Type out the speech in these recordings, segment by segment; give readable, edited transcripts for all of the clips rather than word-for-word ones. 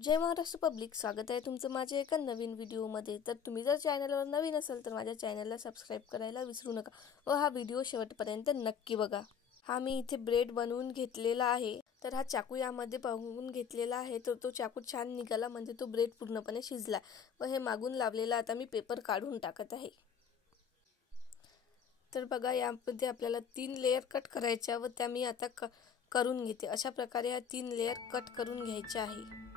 जय Maharashtra public, स्वागत आहे तुमचं माझ्या एका नवीन व्हिडिओमध्ये। तर तुम्ही जर चॅनलवर नवीन असाल तर माझ्या चॅनलला सबस्क्राइब करायला विसरू नका व हा व्हिडिओ शेवटपर्यंत नक्की बघा। हा मी इथे ब्रेड बनवून घेतलेला आहे। तर हा चाकू यामध्ये पाहून घेतलेला आहे, तर तो चाकू छान निघाला म्हणजे तो ब्रेड पूर्णपणे शिजला। व हे मागून लावलेला आता मी पेपर काढून टाकत आहे। तर बघा, यामध्ये आपल्याला 3 लेयर कट करायच्या व त्या मी आता करून घेते। अशा प्रकारे हा 3 लेयर कट करून घ्यायचे आहे।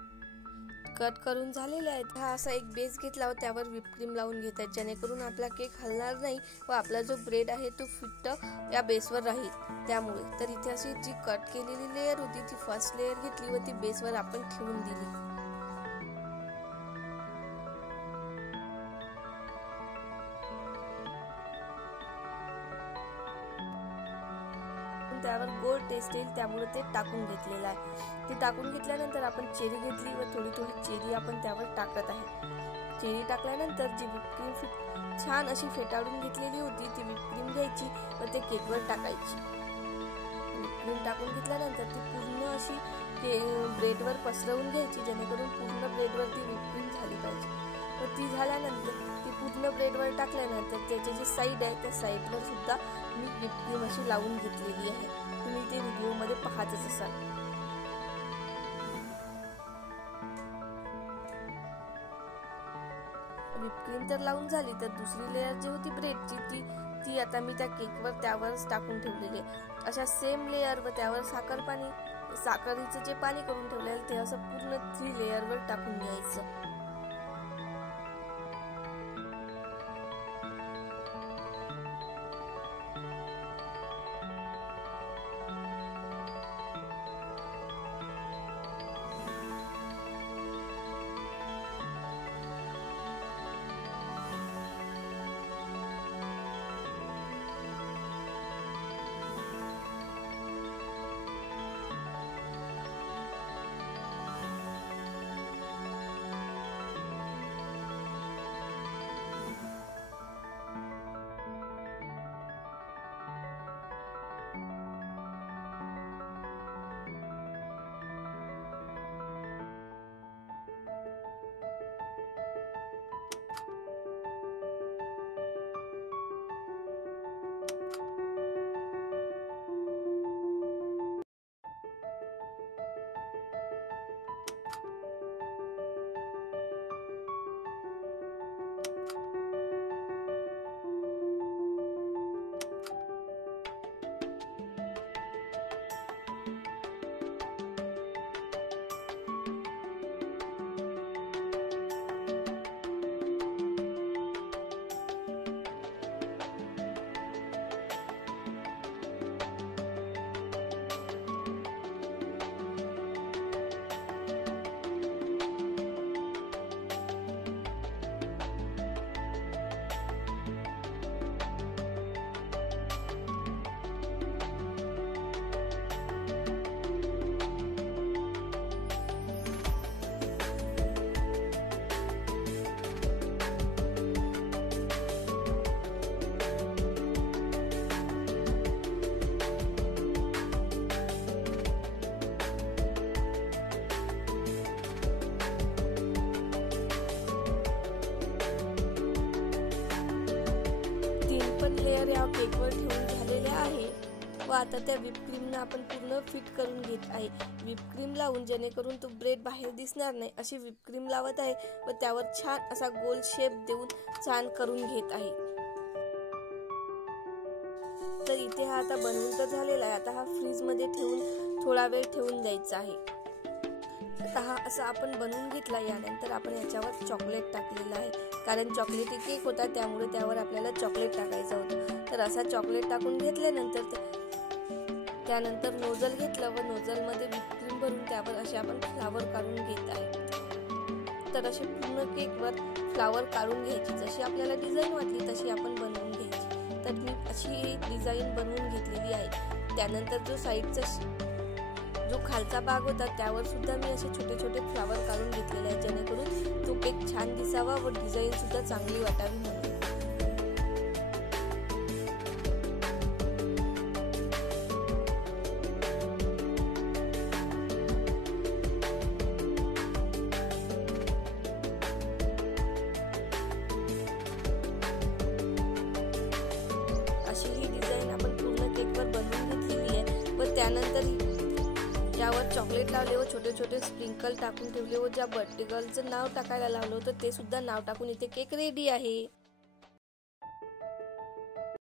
कट करून झालेले आहेत। हा असा एक बेस घेतला व त्यावर व्हिप क्रीम लावून घेतात, जेणेकरून आपला केक हलणार नाही व आपला जो ब्रेड आहे तो फिट्ट या बेसवर राहील त्यामुळे। तर इथे अशी जी कट केलेली लेयर होती ती फर्स्ट लेयर घेतली व ती बेसवर आपण ठेवून दिली। त्यावर गोल टेस्ट येईल त्यामुळे ते टाकून घेतलेलं आहे। ते टाकून घेतल्यानंतर आपण चेरी घेतली व थोडी चेरी आपण त्यावर टाकत आहे। चेरी टाकल्यानंतर जी व्हिप क्रीम छान अशी फेटाळून घेतलेली होती ती व्हिप क्रीम घ्यायची व ते केकवर टाकायची। व्हिप क्रीम टाकून घेतल्यानंतर ती पूर्ण अशी ब्रेडवर पसरवून घ्यायची, जेणेकरून पूर्ण ब्रेडवर ती व्हिप क्रीम झाली पाहिजे। व ती झाल्यानंतर ती पूर्ण ब्रेडवर टाकल्यानंतर त्याचे जे साईड आहे त्या साईडवर सुद्धा मी व्हिप क्रीम अशी लावून घेतलेली आहे। तुम्ही ते व्हिडिओमध्ये पाहतच असाल। व्हिप क्रीम तर लावून झाली, तर दुसरी लेयर जी होती ब्रेडची ती आता मी त्या केकवर त्यावरच टाकून ठेवलेली आहे। अशा सेम लेयर व त्यावर साखरीचं जे पाणी करून ठेवलेलं ते असं पूर्ण 3 लेयरवर टाकून घ्यायचं। लेयर या केकवर ठेवून झालेले आहे व आता त्या व्हिप क्रीमने आपण पूर्ण फिट करून घेत आहे। व्हिप क्रीम लावून जेणेकरून तो ब्रेड बाहेर दिसणार नाही अशी व्हिप क्रीम लावत आहे व त्यावर छान असा गोल शेप देऊन छान करून घेत आहे। तर इथे हा आता बनवून तर झालेला आहे। आता हा फ्रीज मध्ये ठेवून थोडा वेळ ठेवून द्यायचा आहे। आता हा असा आपण बनवून घेतला। यानंतर आपण याच्यावर चॉकलेट टाकलेला आहे, कारण चॉकलेटी केक होता त्यामुळे त्यावर आपल्याला चॉकलेट टाकायचं होतं। तर असा चॉकलेट टाकून घेतल्यानंतर त्यानंतर नोझल घेतलं व नोझल मध्ये व्हिप क्रीम भरून त्यावर असे आपण फ्लावर काढून घेत आहे। तर असे पूर्ण केकवर फ्लावर काढून घ्यायची, जशी आपल्याला डिझाईन वाटली तशी आपण बनवून घ्यायची। तर मी अशी डिझाईन बनवून घेतलेली आहे। त्यानंतर जो साईडचा जो खालचा भाग होता त्यावर सुद्धा मी असे छोटे छोटे फ्लावर काढून घेतलेले आहे, जेणेकरून तो केक छान दिसावा व डिझाईन सुद्धा चांगली वाटावी म्हणून। त्यानंतर यावर चॉकलेट लावले व छोटे छोटे स्प्रिंकल टाकून ठेवले व ज्या बर्थडे गर्लचं नाव टाकायला लावलं होतं ते सुद्धा नाव टाकून इथे केक रेडी आहे.